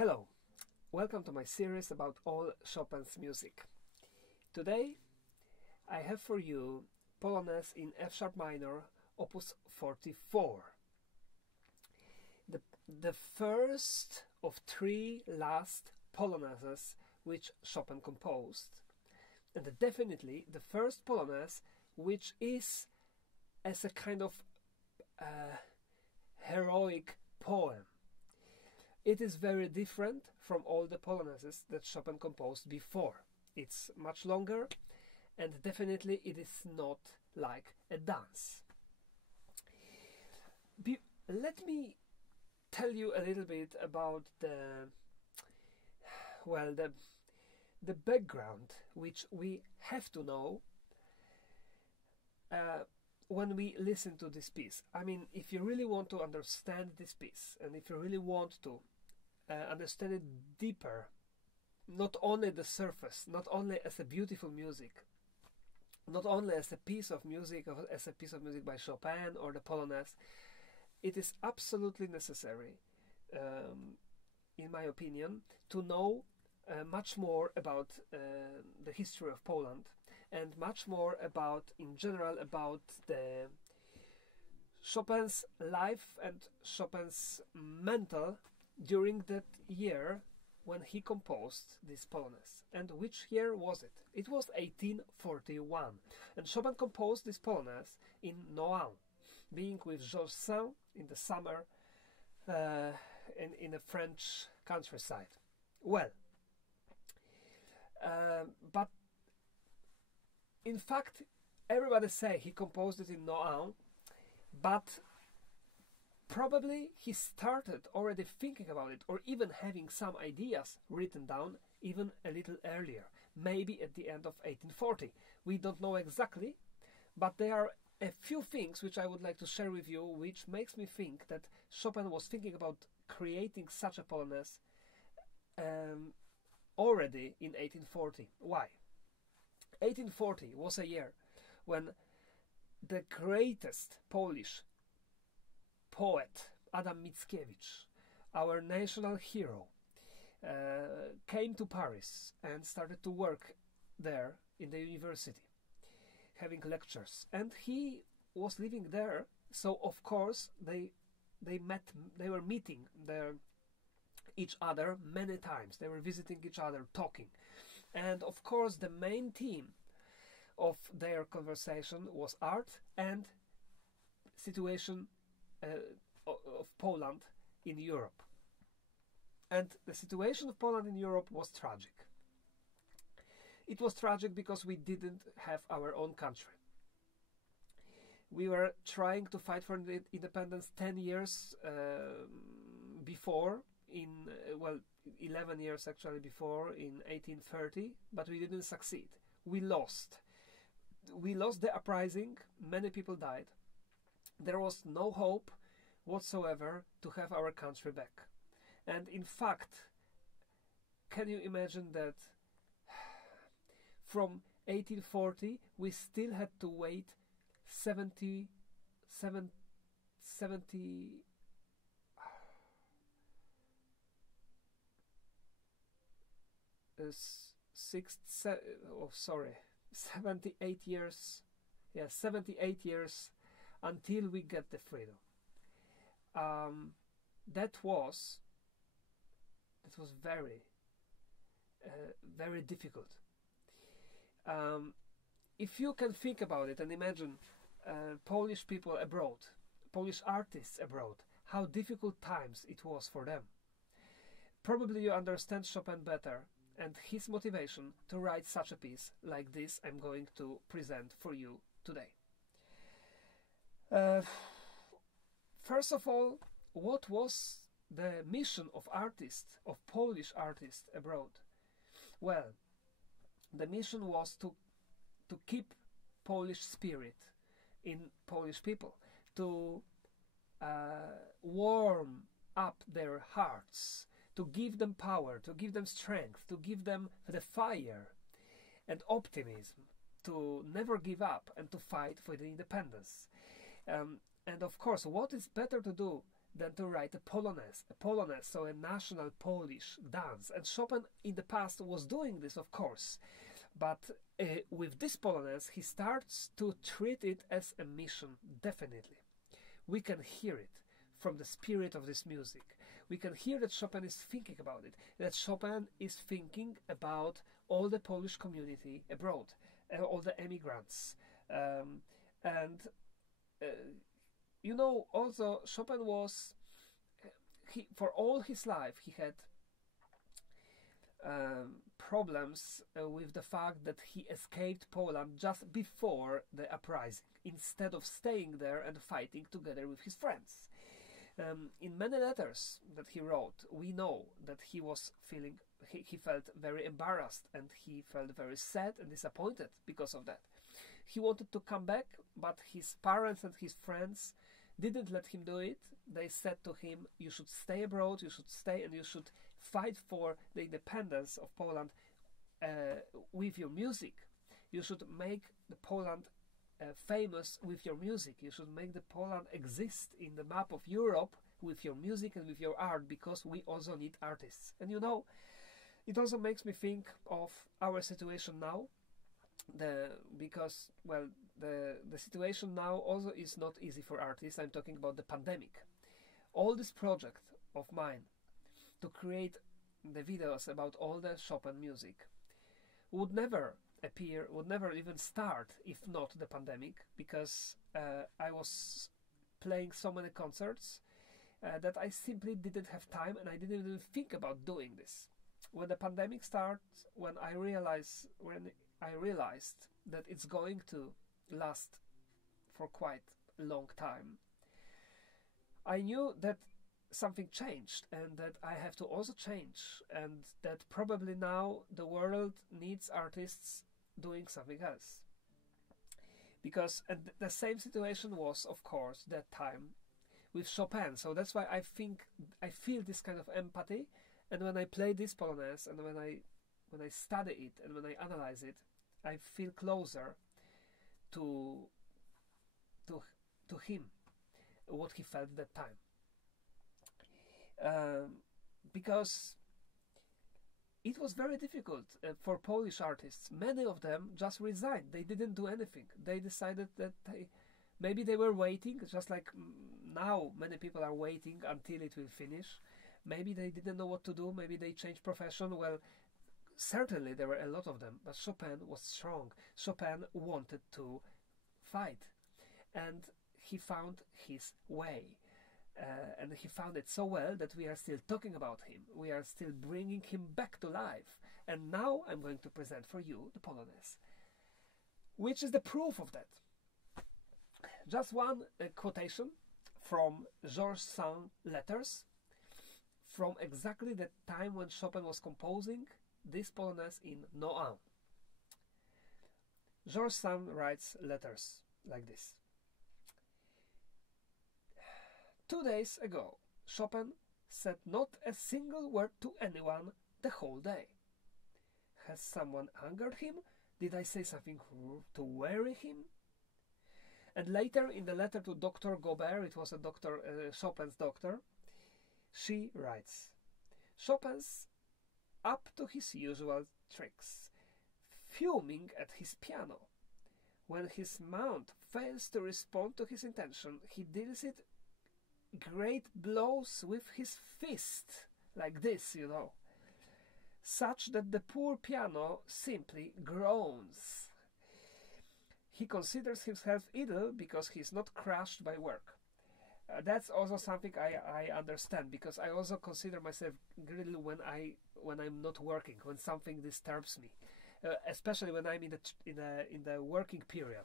Hello, welcome to my series about all Chopin's music. Today I have for you Polonaise in F sharp minor, opus 44. The first of three last Polonaises which Chopin composed, and definitely the first Polonaise which is as a kind of heroic poem. It is very different from all the Polonaises that Chopin composed before. It's much longer, and definitely it is not like a dance. Let me tell you a little bit about the background which we have to know when we listen to this piece. I mean, if you really want to understand this piece, and if you really want to understand it deeper, not only the surface, not only as a beautiful music, not only as a piece of music, as a piece of music by Chopin or the Polonaise, it is absolutely necessary, in my opinion, to know much more about the history of Poland, and much more about, in general, about the Chopin's life and Chopin's mental during that year when he composed this Polonaise. And which year was it? It was 1841, and Chopin composed this Polonaise in Nohant, being with Georges Sand in the summer in the French countryside. Well, but in fact, everybody say he composed it in Nohant, but probably he started already thinking about it, or even having some ideas written down even a little earlier, maybe at the end of 1840. We don't know exactly, but there are a few things which I would like to share with you, which makes me think that Chopin was thinking about creating such a Polonaise already in 1840. Why? 1840 was a year when the greatest Polish poet, Adam Mickiewicz, our national hero, came to Paris and started to work there in the university, having lectures. And he was living there, so of course they were meeting each other many times. They were visiting each other, talking. And of course the main theme of their conversation was art and situation of Poland in Europe. And the situation of Poland in Europe was tragic. It was tragic because we didn't have our own country. We were trying to fight for independence 10 years before, 11 years actually before, in 1830, but we didn't succeed. We lost. We lost the uprising, many people died. There was no hope whatsoever to have our country back. And in fact, can you imagine that from 1840 we still had to wait 70 78 years, 78 years until we get the freedom. That was very very difficult. If you can think about it and imagine Polish people abroad, Polish artists abroad, how difficult times it was for them, probably you understand Chopin better and his motivation to write such a piece like this I'm going to present for you today. First of all, what was the mission of artists, of Polish artists abroad? Well, the mission was to keep Polish spirit in Polish people, to warm up their hearts, to give them power, to give them strength, to give them the fire and optimism, to never give up and to fight for the independence. And of course, what is better to do than to write a polonaise. A polonaise, so a national Polish dance. And Chopin in the past was doing this, of course. But with this polonaise, he starts to treat it as a mission, definitely. We can hear it from the spirit of this music. We can hear that Chopin is thinking about it, that Chopin is thinking about all the Polish community abroad, all the emigrants. You know, also Chopin was, for all his life, he had problems with the fact that he escaped Poland just before the uprising, instead of staying there and fighting together with his friends. In many letters that he wrote, we know that he was feeling, he felt very embarrassed and he felt very sad and disappointed because of that. He wanted to come back, but his parents and his friends didn't let him do it. They said to him, you should stay abroad, you should stay and you should fight for the independence of Poland with your music. You should make the Poland famous with your music. You should make the Poland exist in the map of Europe with your music and with your art, because we also need artists. And you know, it also makes me think of our situation now, because, well, the situation now also is not easy for artists. I'm talking about the pandemic. All this project of mine to create the videos about all the Chopin music would never appear, would never even start if not the pandemic, because I was playing so many concerts that I simply didn't have time and I didn't even think about doing this. When the pandemic started, when I realized that it's going to last for quite a long time, I knew that something changed and that I have to also change, and that probably now the world needs artists doing something else. Because the same situation was, of course, that time with Chopin. So that's why I feel this kind of empathy, and when I play this polonaise and when I study it and when I analyze it, I feel closer to him, what he felt at that time. Because it was very difficult for Polish artists. Many of them just resigned. They didn't do anything. They decided that maybe they were waiting, just like now many people are waiting until it will finish. Maybe they didn't know what to do. Maybe they changed profession. Well, certainly there were a lot of them, but Chopin was strong. Chopin wanted to fight, and he found his way. And he found it so well that we are still talking about him. We are still bringing him back to life. And now I'm going to present for you the Polonaise, which is the proof of that. Just one quotation from Georges Sand's letters from exactly the time when Chopin was composing this Polonaise in Nohant. Georges Sand writes letters like this. 2 days ago, Chopin said not a single word to anyone the whole day. Has someone angered him? Did I say something to worry him? And later, in the letter to Dr. Gobert, it was a doctor, Chopin's doctor, she writes, Chopin's up to his usual tricks, fuming at his piano. When his mount fails to respond to his intention, he deals it great blows with his fist, like this, you know, such that the poor piano simply groans. He considers himself idle because he is not crushed by work. That's also something I understand, because I also consider myself idle when I'm not working, when something disturbs me, especially when I'm in the working period.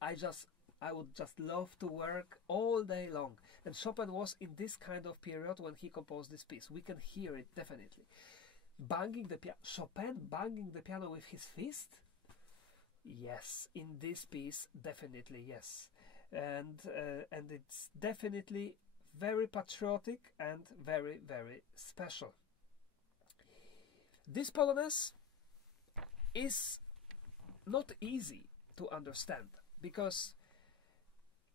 I would just love to work all day long. And Chopin was in this kind of period when he composed this piece. We can hear it definitely. Banging the piano, Chopin banging the piano with his fist? Yes, in this piece, definitely yes. And it's definitely very patriotic and very, very special. This Polonaise is not easy to understand, because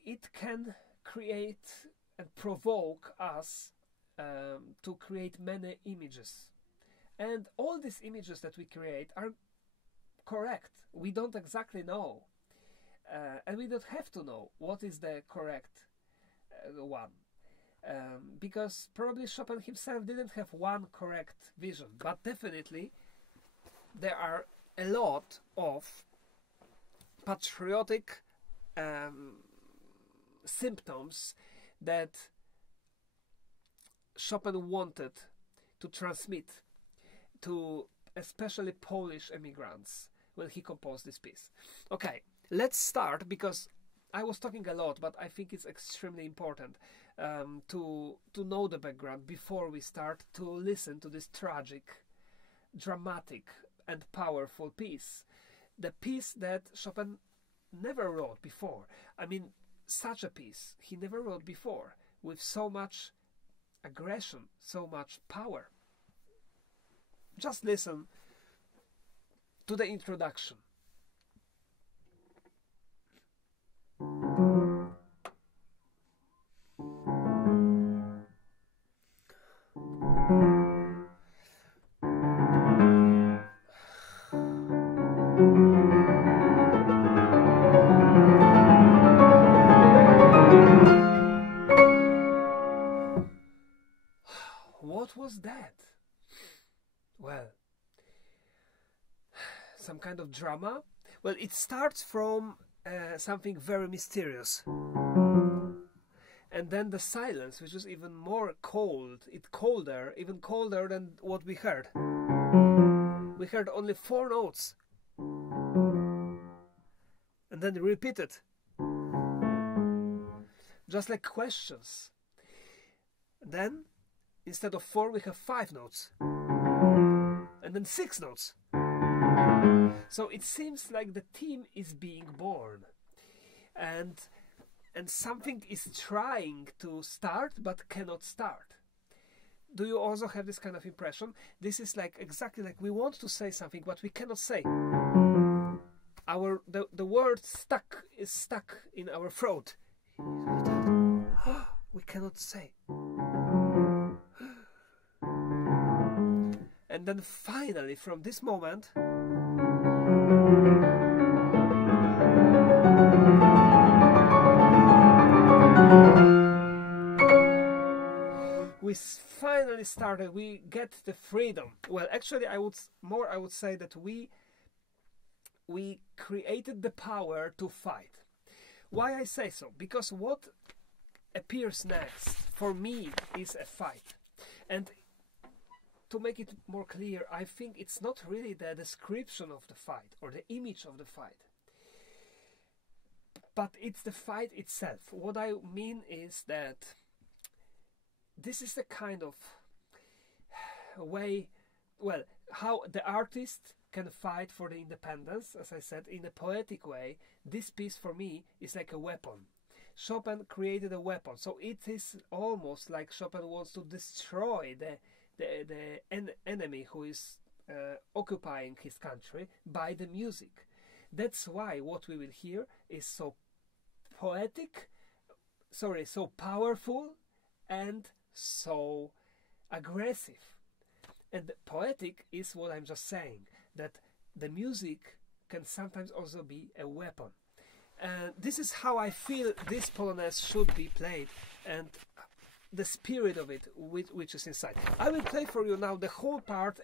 it can create and provoke us to create many images. And all these images that we create are correct. We don't exactly know. And we don't have to know what is the correct one. Because probably Chopin himself didn't have one correct vision. But definitely there are a lot of patriotic symptoms that Chopin wanted to transmit to especially Polish immigrants when he composed this piece. Okay, let's start, because I was talking a lot, but I think it's extremely important to know the background before we start to listen to this tragic, dramatic and powerful piece. The piece that Chopin never wrote before. I mean, such a piece he never wrote before, with so much aggression, so much power. Just listen to the introduction. What was that? Well, some kind of drama? Well, it starts from something very mysterious. And then the silence, which is even more cold, even colder than what we heard. We heard only 4 notes. And then repeated. Just like questions. Then, instead of 4, we have 5 notes. And then 6 notes. So it seems like the theme is being born. And something is trying to start but cannot start. Do you also have this kind of impression? This is like exactly like we want to say something but we cannot say. The word is stuck in our throat. We cannot say. And then finally, from this moment, we finally started. We get the freedom. Well, actually, I would say that we created the power to fight. Why I say so? Because what appears next for me is a fight. And to make it more clear, I think it's not really the description of the fight or the image of the fight, but it's the fight itself. What I mean is that this is the kind of way, well, how the artist can fight for the independence, as I said, in a poetic way. This piece for me is like a weapon. Chopin created a weapon, so it is almost like Chopin wants to destroy the enemy who is occupying his country by the music. That's why what we will hear is so poetic, so powerful and so aggressive. And poetic is what I'm just saying, that the music can sometimes also be a weapon. And this is how I feel this Polonaise should be played, and the spirit of it, which is inside. I will play for you now the whole part,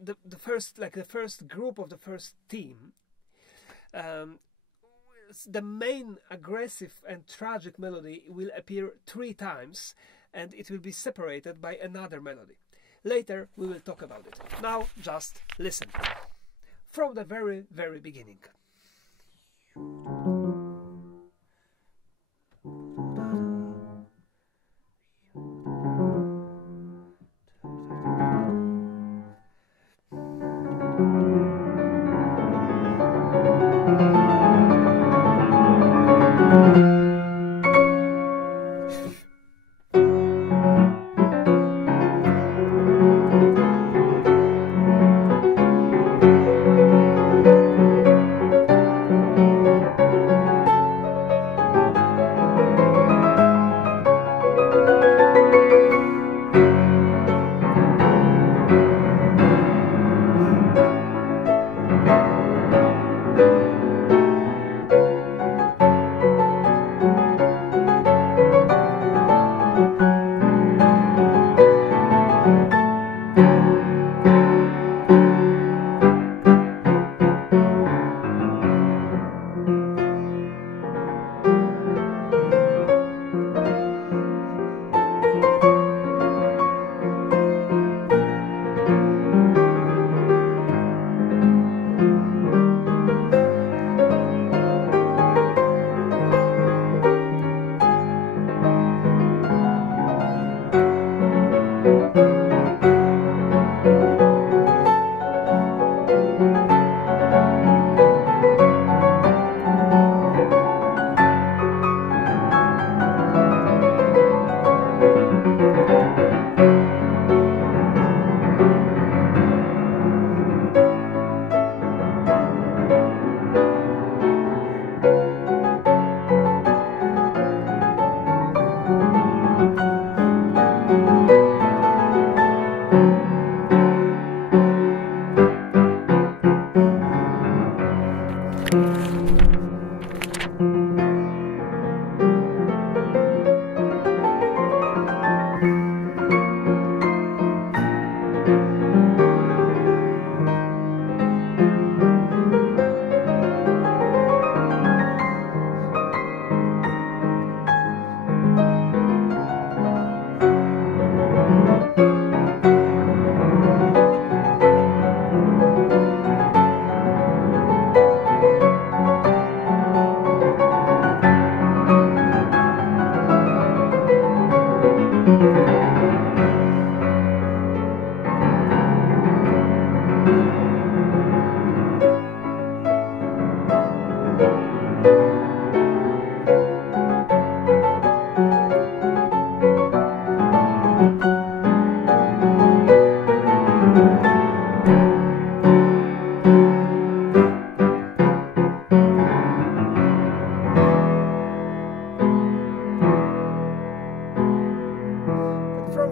the first group of the first theme. The main aggressive and tragic melody will appear 3 times, and it will be separated by another melody. Later we will talk about it. Now just listen from the very, very beginning.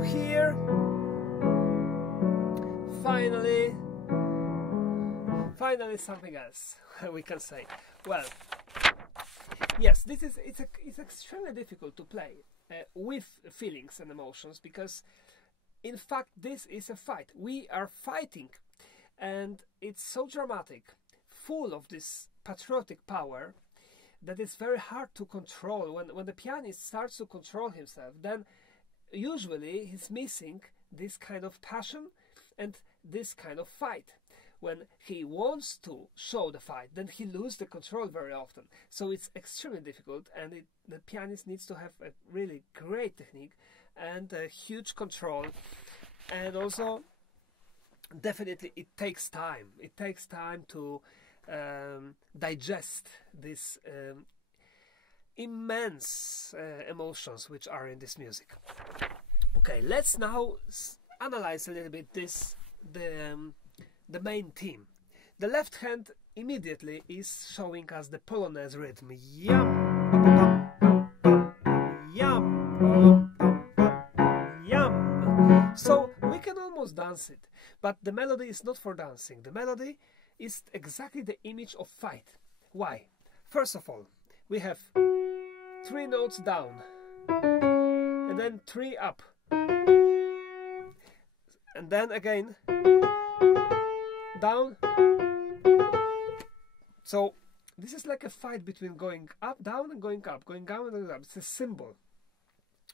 So here, finally something else we can say. Well, yes, it's extremely difficult to play with feelings and emotions, because in fact this is a fight. We are fighting, and it's so dramatic, full of this patriotic power, that it's very hard to control. When the pianist starts to control himself, then usually he's missing this kind of passion and this kind of fight. When he wants to show the fight, then he loses the control very often. So it's extremely difficult, and the pianist needs to have a really great technique and a huge control. And also, definitely, it takes time. It takes time to digest this immense emotions which are in this music. Okay, let's now analyze a little bit the main theme. The left hand immediately is showing us the Polonaise rhythm. Yam, yam, yam. So we can almost dance it, but the melody is not for dancing. The melody is exactly the image of fight. Why? First of all, we have 3 notes down, and then 3 up, and then again down. So this is like a fight between going up, down, and going up, going down and going up. It's a symbol.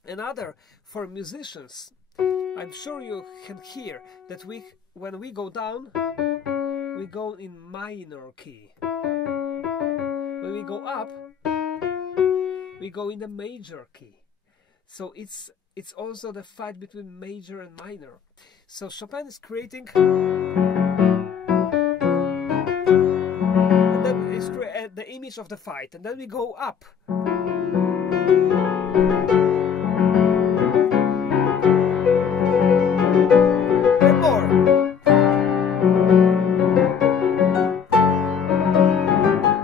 Another, for musicians, I'm sure you can hear that when we go down, we go in minor key. When we go up, we go in the major key. So it's also the fight between major and minor. So Chopin is creating, and then it's the image of the fight, and then we go up. And more.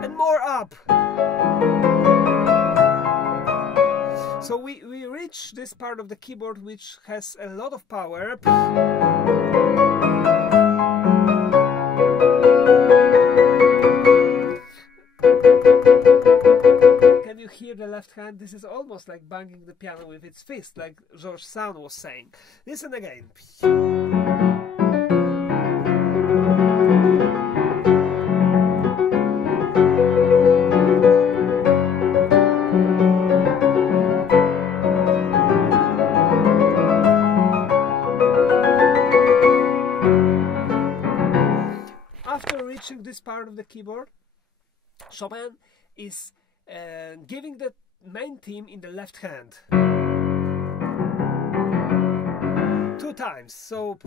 And more up. So we reach this part of the keyboard which has a lot of power. Can you hear the left hand? This is almost like banging the piano with its fist, like George Sand was saying. Listen again. After reaching this part of the keyboard, Chopin is giving the main theme in the left hand 2 times. So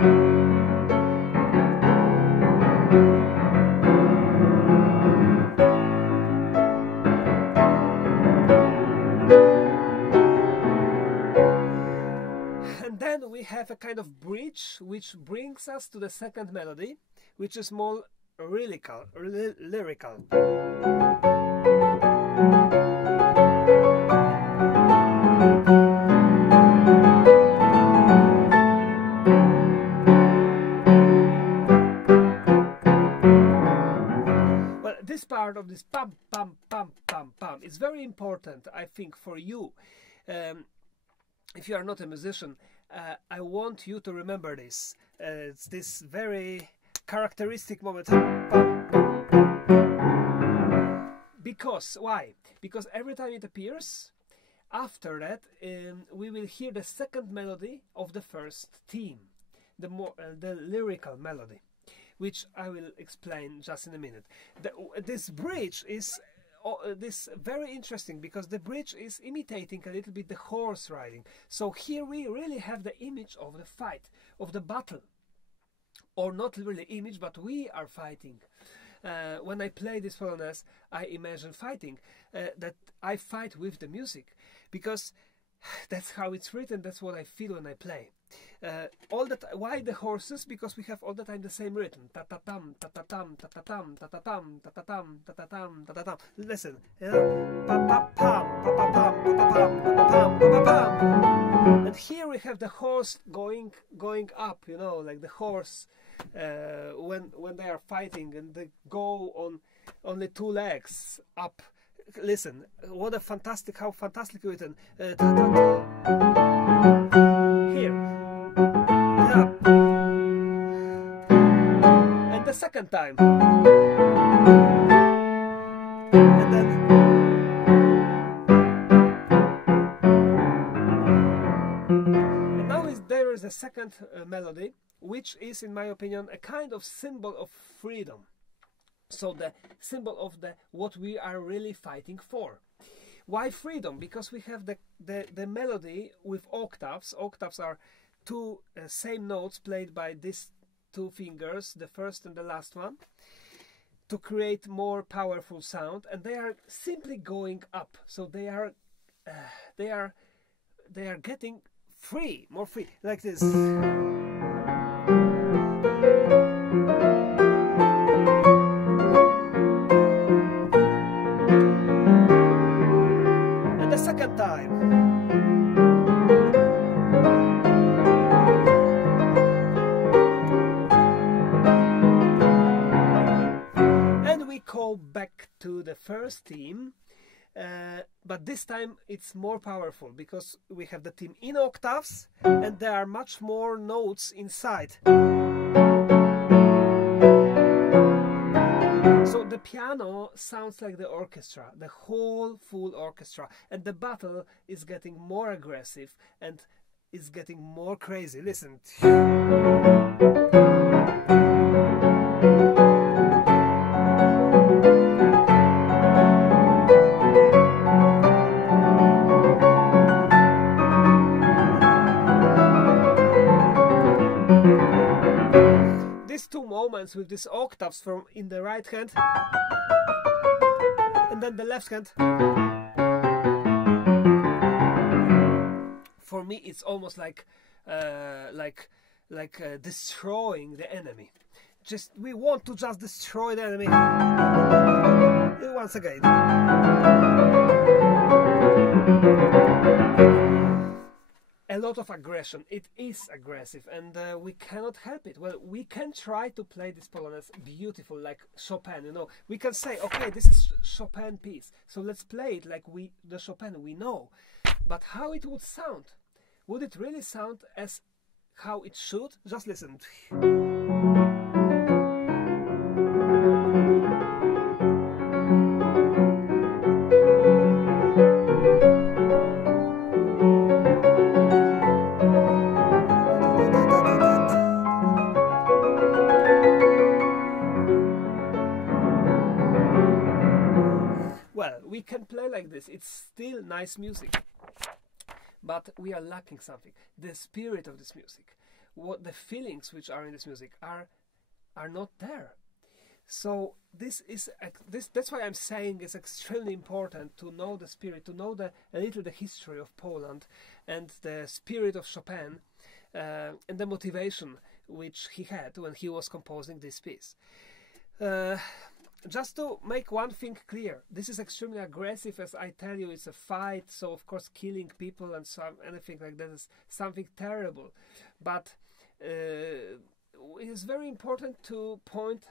and then we have a kind of bridge which brings us to the second melody, which is more lyrical. Well, this part of this pam pam pam pam pam is very important, I think, for you. If you are not a musician, I want you to remember this. It's this very characteristic moment. Because, why? Because every time it appears, after that, we will hear the second melody of the first theme, the lyrical melody, which I will explain just in a minute. This bridge is this very interesting, because the bridge is imitating a little bit the horse riding. So here we really have the image of the fight, of the battle. Or not really image, but we are fighting. When I play this Polonaise, I imagine fighting, that I fight with the music, because That's how it's written. That's what I feel when I play. All that. Why the horses? Because we have all the time the same rhythm. Ta ta tam, ta ta tam, ta ta tam, ta ta tam, ta ta tam, ta ta tam, ta ta tam. Listen. Pa pa pam, pa pa pam, pa pa pam, pa pa pam, pa pa pam. And here we have the horse going up. You know, like the horse when they are fighting and they go on only two legs up. Listen, what a fantastic, how fantastically written. Here. Yeah. And the second time. And then. And now there is a second melody, which is, in my opinion, a kind of symbol of freedom. So the symbol of what we are really fighting for. Why freedom? Because we have the melody with octaves. Octaves are two same notes played by these two fingers, the first and the last one, to create more powerful sound, and they are simply going up. So they are getting free, more free, like this. Second time. And we go back to the first theme, but this time it's more powerful because we have the theme in octaves and there are much more notes inside. So the piano sounds like the orchestra, the whole full orchestra, and the battle is getting more aggressive and is getting more crazy. Listen. These two moments with these octaves from in the right hand and then the left hand, for me it's almost like destroying the enemy. We want to just destroy the enemy. Once again. A lot of aggression. It is aggressive, and we cannot help it. Well, we can try to play this Polonaise beautiful, like Chopin. You know, we can say, okay, this is Chopin piece, so let's play it like the Chopin we know. But how it would sound? Would it really sound as how it should? Just listen. Well, we can play like this. It's still nice music, but we are lacking something. The spirit of this music, what the feelings which are in this music are not there. So that's why I'm saying it's extremely important to know the spirit, to know a little the history of Poland and the spirit of Chopin and the motivation which he had when he was composing this piece. Just to make one thing clear, this is extremely aggressive. As I tell you, it's a fight, so of course killing people and anything like that is something terrible. But it is very important to point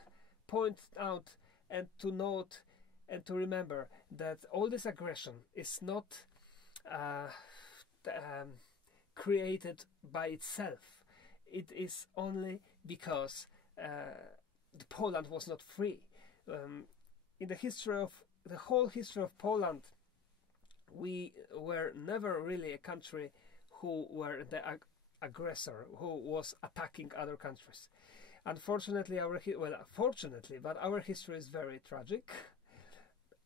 out and to note and to remember that all this aggression is not created by itself. It is only because Poland was not free. In the whole history of Poland, we were never really a country who were the aggressor, who was attacking other countries. Unfortunately, fortunately, but our history is very tragic.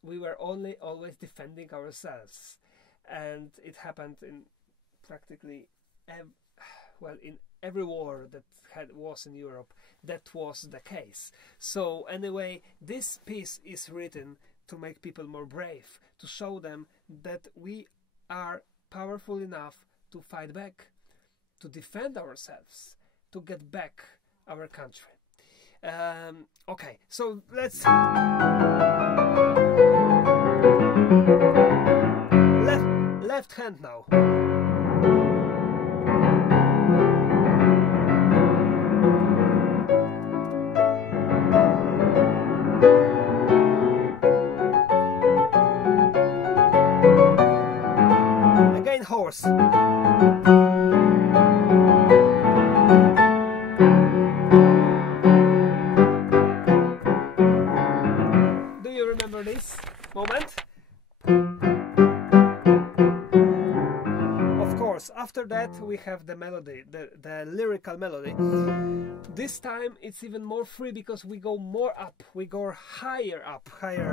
We were always defending ourselves, and it happened in practically in every war that was in Europe. That was the case. So anyway, this piece is written to make people more brave, to show them that we are powerful enough to fight back, to defend ourselves, to get back our country. Okay, so let's left hand now. Again, horse. Do you remember this moment? Of course, after that we have the melody, the lyrical melody. This time it's even more free because we go more up, we go higher up, higher.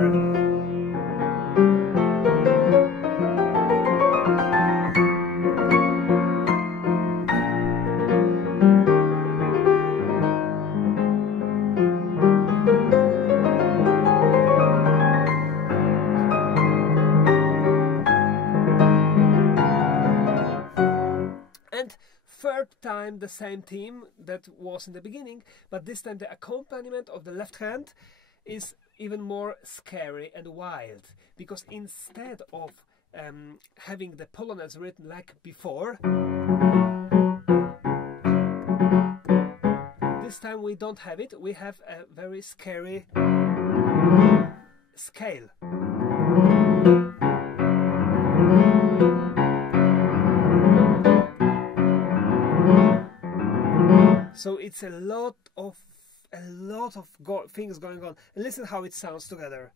Third time the same theme that was in the beginning, but this time the accompaniment of the left hand is even more scary and wild, because instead of having the Polonaise written like before, this time we don't have it, we have a very scary scale. So it's a lot of things going on. And listen how it sounds together.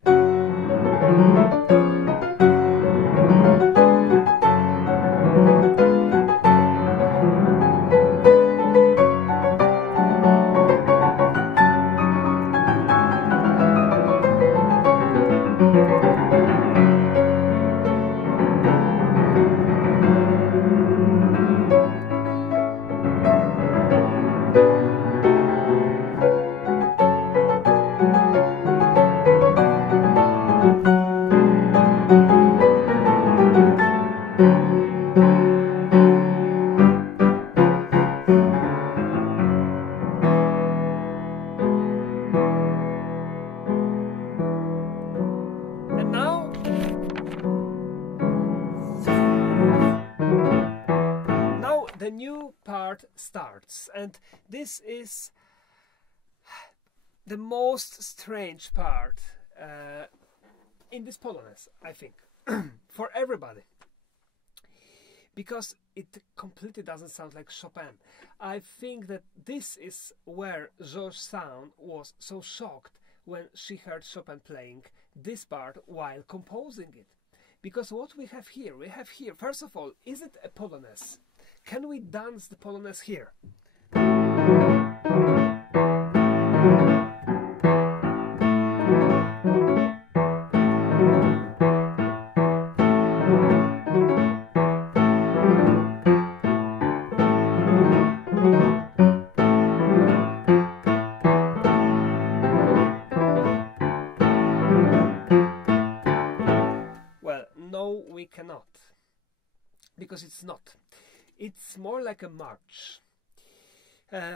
The new part starts, and this is the most strange part in this Polonaise, I think, for everybody, because it completely doesn't sound like Chopin. I think that this is where Georges Sand was so shocked when she heard Chopin playing this part while composing it, because what we have here, first of all, is it a Polonaise? Can we dance the Polonaise here? Well, no, we cannot, because it's not. It's more like a march.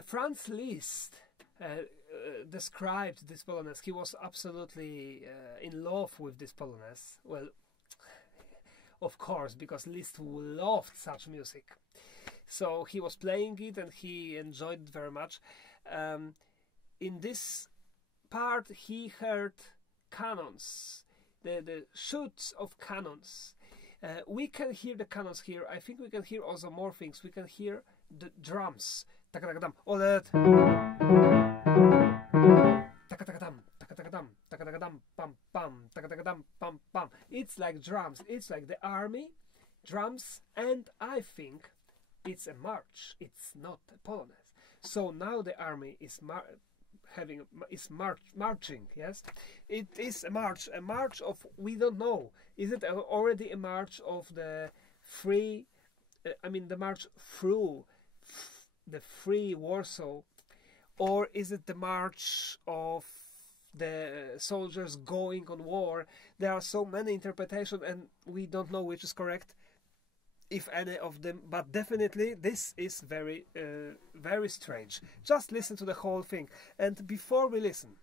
Franz Liszt described this Polonaise. He was absolutely in love with this Polonaise. Well, of course, because Liszt loved such music. So he was playing it and he enjoyed it very much. In this part he heard cannons, the shoots of cannons. We can hear the cannons here. I think we can hear also more things. We can hear the drums. All that. It's like drums. It's like the army, drums, and I think it's a march. It's not a Polonaise. So now the army is marching. Yes, it is a march of, we don't know, is it already a march of the free, the march through the free Warsaw, or is it the march of the soldiers going on war? There are so many interpretations and we don't know which is correct. if any of them, but definitely this is very, very strange. Just listen to the whole thing. And before we listen,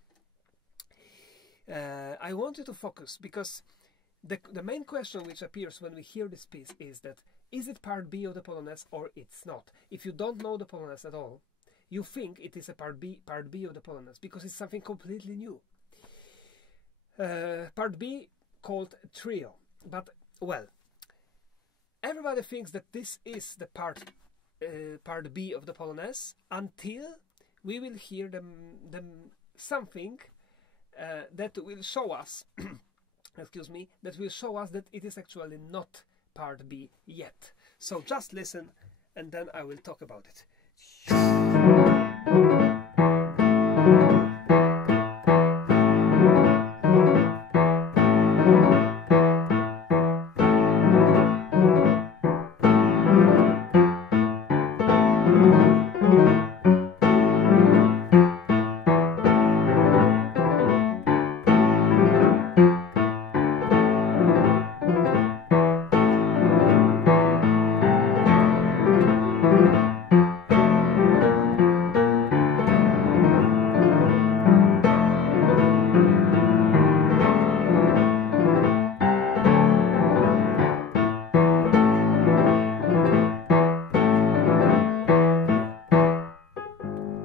I want you to focus, because the main question which appears when we hear this piece is that, is it part B of the Polonaise or it's not? If you don't know the Polonaise at all, you think it is a part B of the Polonaise, because it's something completely new. Part B called Trio. But, well, everybody thinks that this is the part B of the Polonaise until we will hear them something that will show us excuse me, that will show us that it is actually not part B yet. So just listen, and then I will talk about it.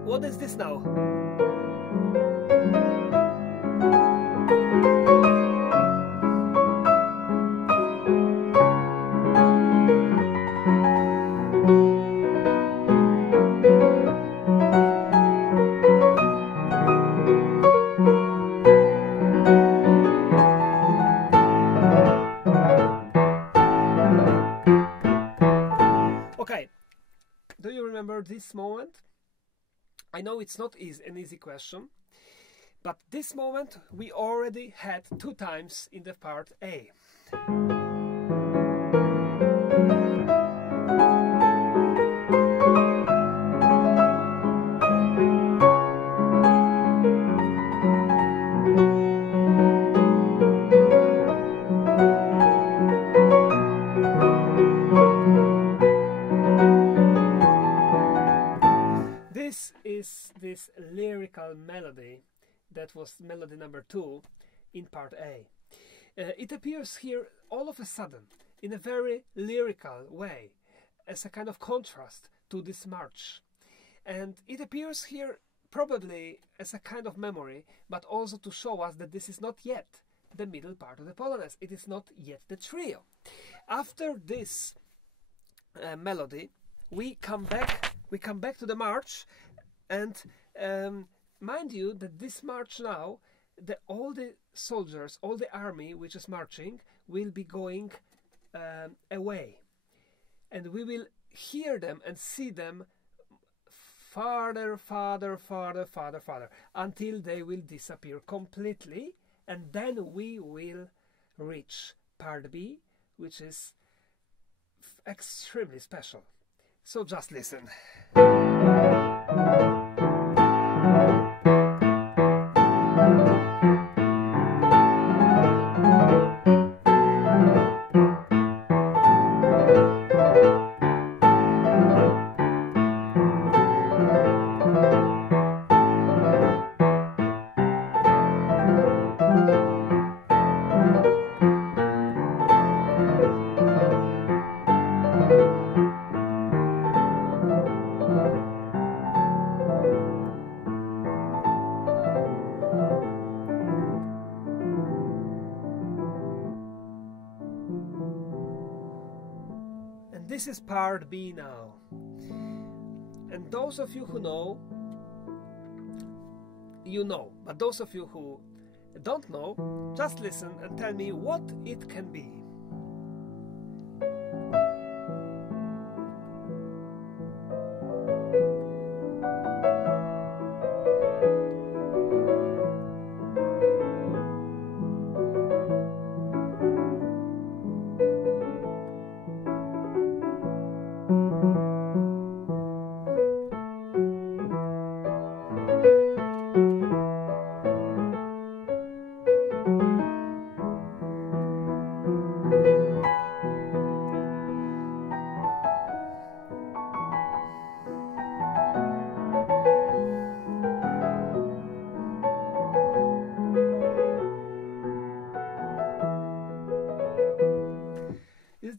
What is this now? Okay, do you remember this moment? I know it's not an easy question, but this moment we already had 2 times in the part A. This is this lyrical melody that was melody number 2 in part A. It appears here all of a sudden in a very lyrical way as a kind of contrast to this march. And it appears here probably as a kind of memory, but also to show us that this is not yet the middle part of the Polonaise. It is not yet the trio. After this melody, we come back to the march, and mind you that this march now, all the soldiers, all the army which is marching will be going away, and we will hear them and see them farther, until they will disappear completely, and then we will reach part B, which is extremely special. So just listen. This is part B now. And those of you who know, you know. But those of you who don't know, just listen and tell me what it can be.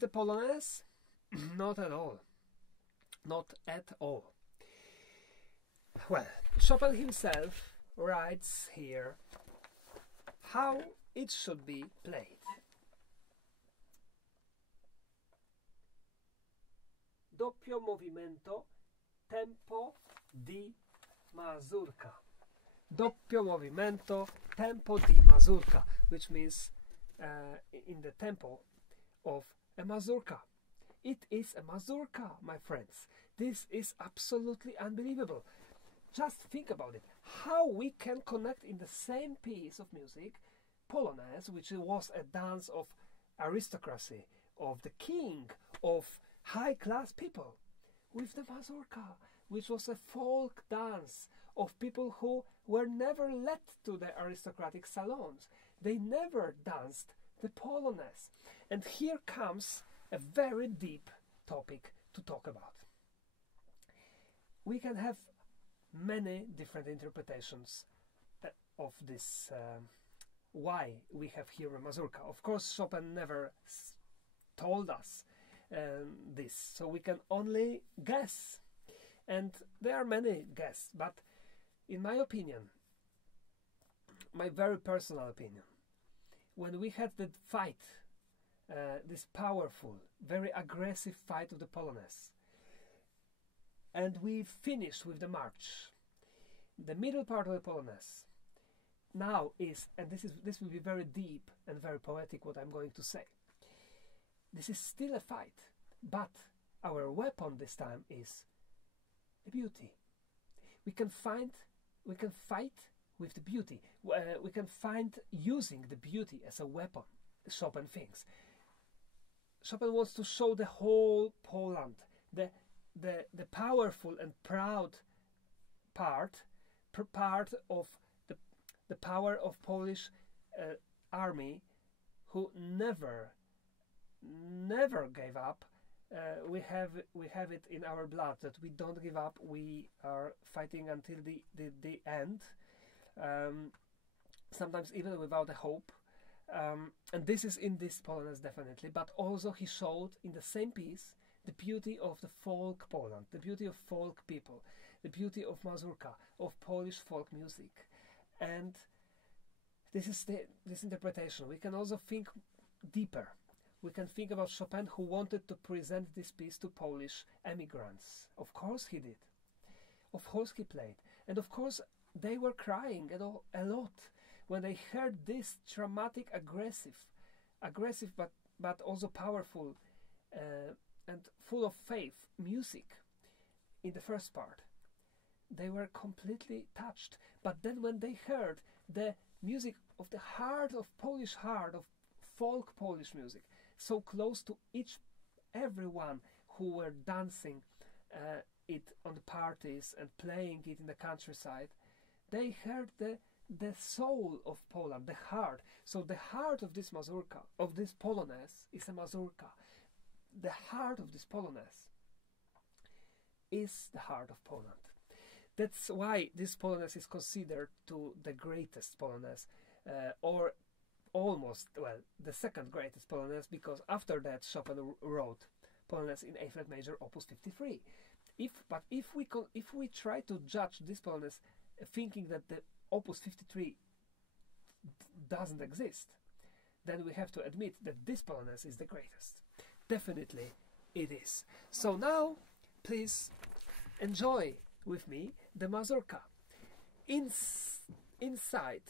a Polonaise? Not at all. Not at all. Well, Chopin himself writes here how it should be played. Doppio movimento, tempo di mazurka. Doppio movimento, tempo di mazurka, which means in the tempo of a mazurka. It is a mazurka, my friends. This is absolutely unbelievable. Just think about it. How we can connect in the same piece of music Polonaise, which was a dance of aristocracy, of the king, of high-class people, with the mazurka, which was a folk dance of people who were never let to the aristocratic salons. They never danced the Polonaise. And here comes a very deep topic to talk about. We can have many different interpretations of this, why we have here a mazurka. Of course, Chopin never told us this, so we can only guess. And there are many guesses, but in my opinion, my very personal opinion, when we had the fight, this powerful, very aggressive fight of the Polonaise, and we finished with the march, the middle part of the Polonaise now is, and this will be very deep and very poetic what I'm going to say, this is still a fight, but our weapon this time is the beauty. We can fight with the beauty. We can find using the beauty as a weapon, Chopin thinks. Chopin wants to show the whole Poland, the powerful and proud part of the power of Polish army, who never gave up. We have it in our blood that we don't give up. We are fighting until the end, sometimes even without a hope. And this is in this Polonaise definitely, but also he showed in the same piece the beauty of the folk Poland, the beauty of folk people, the beauty of mazurka, of Polish folk music. And this is this interpretation. We can also think deeper. We can think about Chopin, who wanted to present this piece to Polish emigrants. Of course he did. Of course he played. And of course they were crying a lot when they heard this dramatic, aggressive but also powerful and full of faith music in the first part. They were completely touched. But then when they heard the music of the heart of Polish heart, of folk Polish music, so close to everyone who were dancing it on the parties and playing it in the countryside, they heard the soul of Poland, the heart. So the heart of this mazurka, of this Polonaise, is a mazurka. The heart of this Polonaise is the heart of Poland. That's why this Polonaise is considered to the greatest Polonaise, or almost, well, the second greatest Polonaise, because after that Chopin wrote Polonaise in A flat major, opus 53. If we try to judge this Polonaise thinking that the opus 53 doesn't exist, then we have to admit that this Polonaise is the greatest. Definitely it is. So now, please enjoy with me the mazurka inside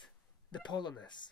the Polonaise.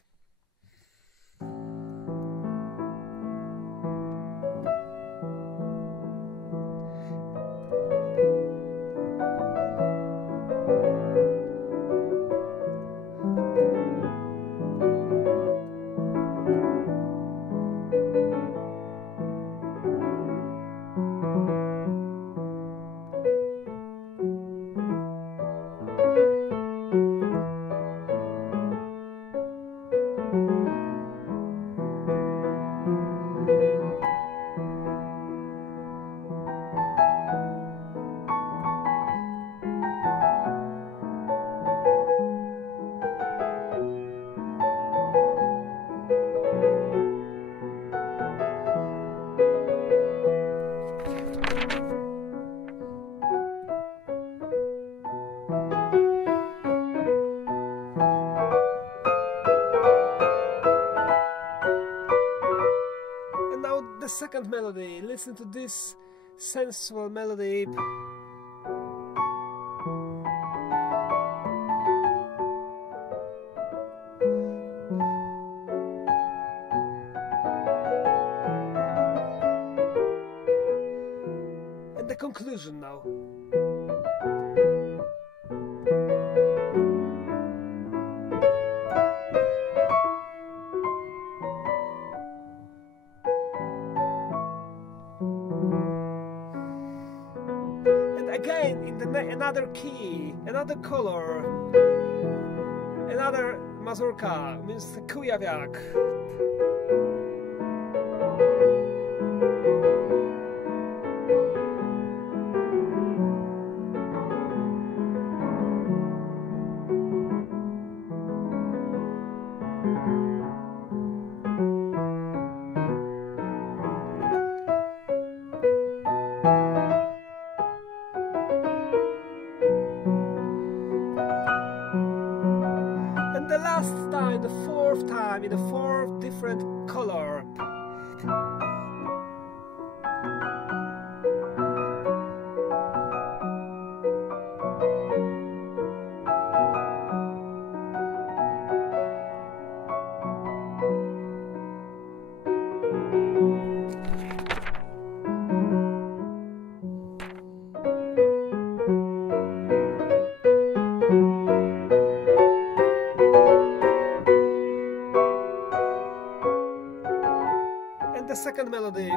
second melody. Listen to this sensual melody. And the conclusion now. Again, in another key, another color, another mazurka, means kujawiak. The last time, the fourth time, in a fourth different color. The second melody.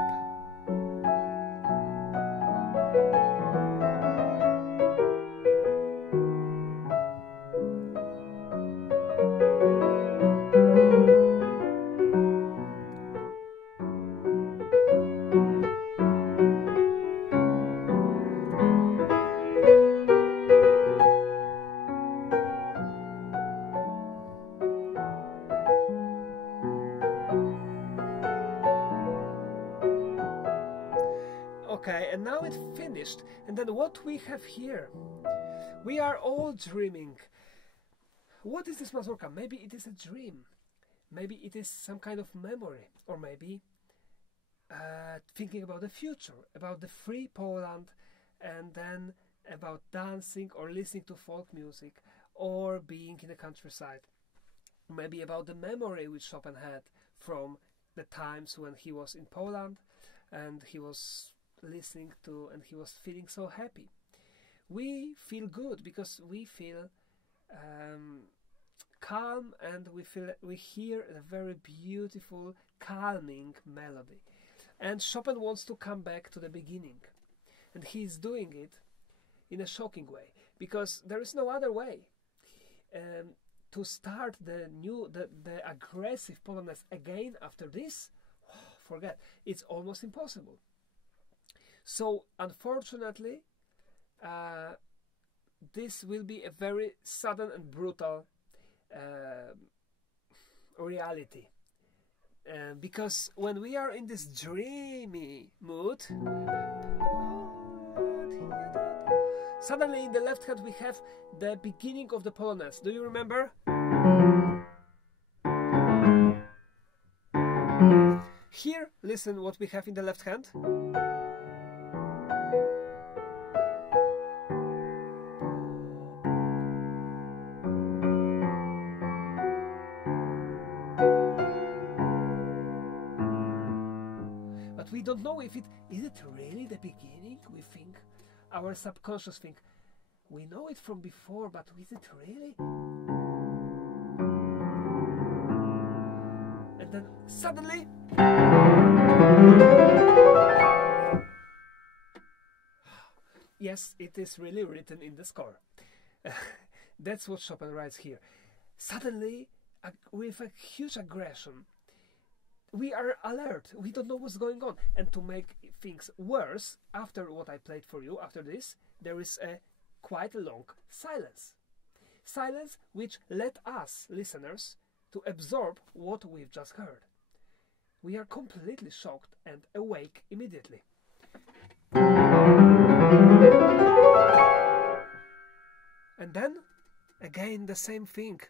Okay, and now it's finished. And then what we have here? We are all dreaming. What is this mazurka? Maybe it is a dream. Maybe it is some kind of memory. Or maybe thinking about the future, about the free Poland, and then about dancing or listening to folk music, or being in the countryside. Maybe about the memory which Chopin had from the times when he was in Poland and he was listening to and he was feeling so happy. We feel good because we feel calm, and we hear a very beautiful calming melody. And Chopin wants to come back to the beginning, and he's doing it in a shocking way, because there is no other way to start the aggressive Polonaise again after this. Forget, it's almost impossible. So unfortunately, this will be a very sudden and brutal reality, because when we are in this dreamy mood, suddenly in the left hand we have the beginning of the Polonaise. Do you remember? Here, listen what we have in the left hand. But we don't know if is it really the beginning? We think, our subconscious think, we know it from before, but is it really? And then suddenly, yes, it is really written in the score. That's what Chopin writes here. Suddenly, with a huge aggression, we are alert. We don't know what's going on. And to make things worse, after what I played for you, after this, there is quite a long silence. Silence which let us, listeners, to absorb what we've just heard. We are completely shocked and awake immediately. And then, again, the same thing.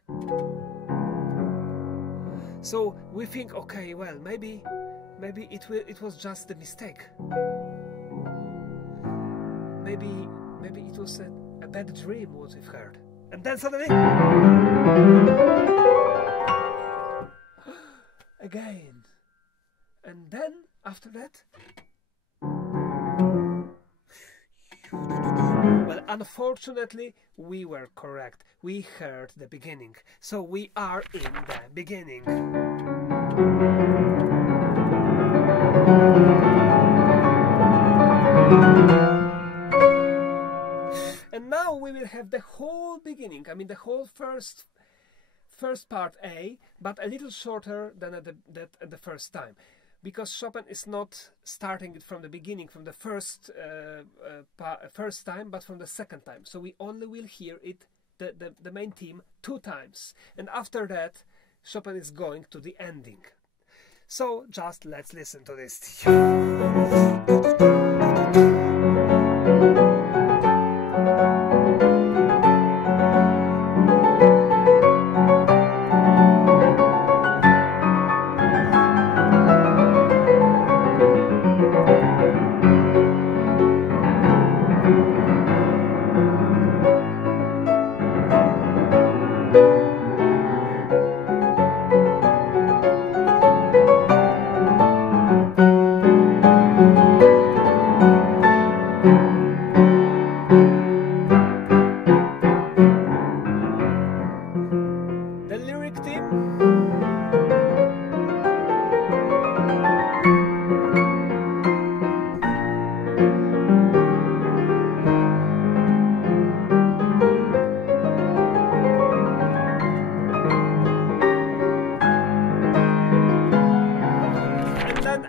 So we think, okay, well, maybe Maybe it was just a mistake. Maybe it was a bad dream what we've heard. And then suddenly again. And then after that, well, unfortunately we were correct. We heard the beginning. So we are in the beginning. And now we will have the whole beginning. I mean the whole first part A, but a little shorter than at the first time, because Chopin is not starting it from the beginning, from the first time, but from the second time. So we only will hear it, the main theme, 2 times, and after that Chopin is going to the ending. So just let's listen to this.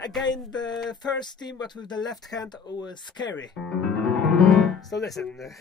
Again, the first theme, but with the left hand, was scary. So listen.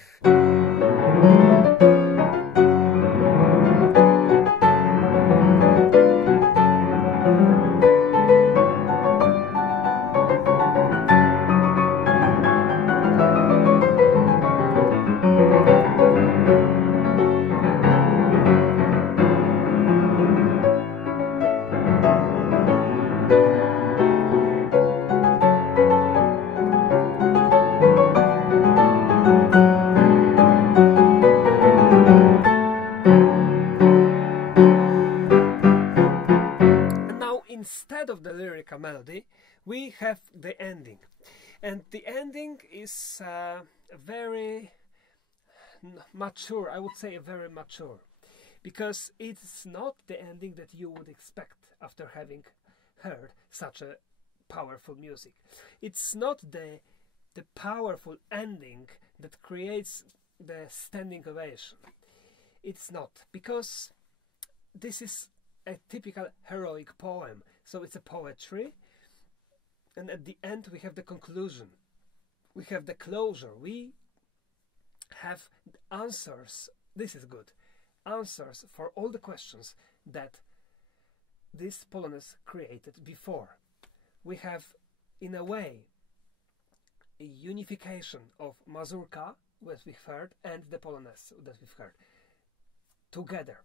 Instead of the lyrical melody, we have the ending. And the ending is very mature, I would say very mature, because it's not the ending that you would expect after having heard such a powerful music. It's not the powerful ending that creates the standing ovation. It's not, because this is a typical heroic poem, so it's a poetry, and at the end we have the conclusion, we have the closure, we have answers. This is good, answers for all the questions that this Polonaise created before. We have, in a way, a unification of mazurka, as we've heard, and the Polonaise that we've heard together.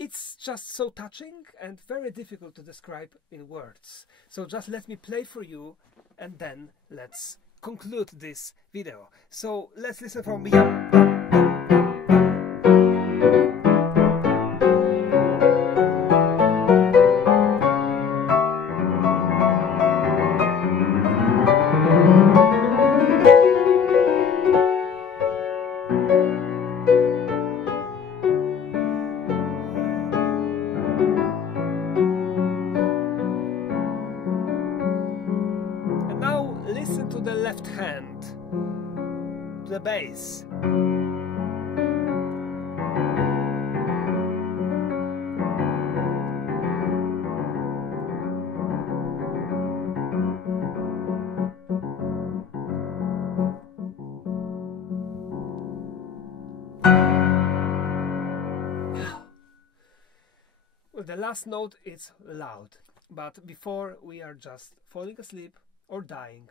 It's just so touching and very difficult to describe in words. So just let me play for you, and then let's conclude this video. So let's listen from beyond. Listen to the left hand, to the bass. Well, the last note is loud, but before we are just falling asleep or dying.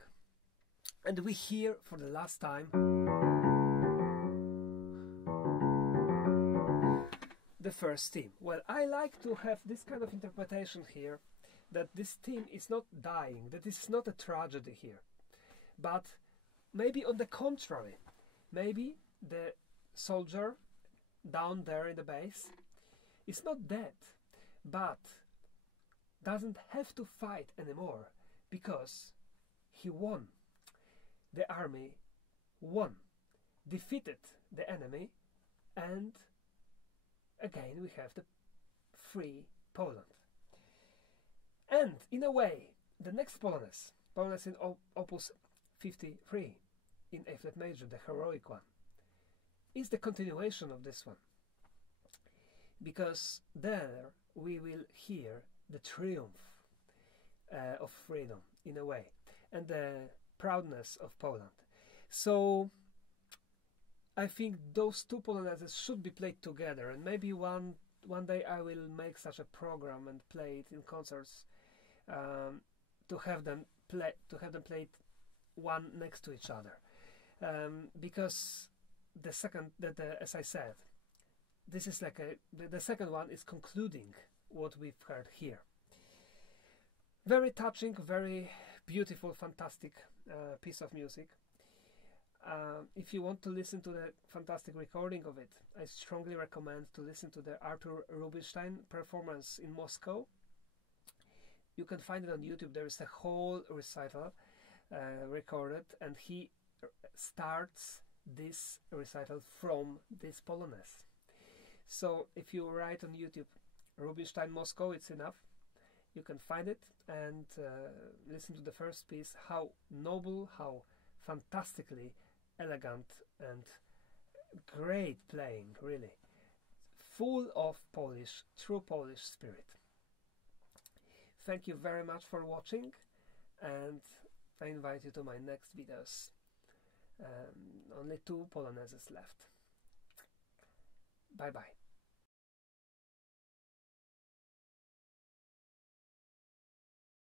And we hear for the last the first theme. Well, I like to have this kind of interpretation here, that this theme is not dying, that this is not a tragedy here, but maybe on the contrary, maybe the soldier down there in the base is not dead, but doesn't have to fight anymore because he won. The army won, defeated the enemy, and again we have the free Poland. And in a way, the next Polonaise, Polonaise in Opus 53 in A flat major, the heroic one, is the continuation of this one, because there we will hear the triumph of freedom in a way, and the proudness of Poland. So I think those two Polonaises should be played together, and maybe one day I will make such a program and play it in concerts, to have them played one next to each other, because the second, as I said, this is like the second one is concluding what we've heard here. Very touching, very beautiful, fantastic piece of music. If you want to listen to the fantastic recording of it, I strongly recommend to listen to the Artur Rubinstein performance in Moscow. You can find it on YouTube. There is a whole recital recorded, and he starts this recital from this Polonaise. So if you write on YouTube Rubinstein Moscow, it's enough. You can find it and listen to the first piece. How noble, how fantastically elegant and great playing, really. Full of Polish, true Polish spirit. Thank you very much for watching, and I invite you to my next videos. Only 2 Polonaises left. Bye bye.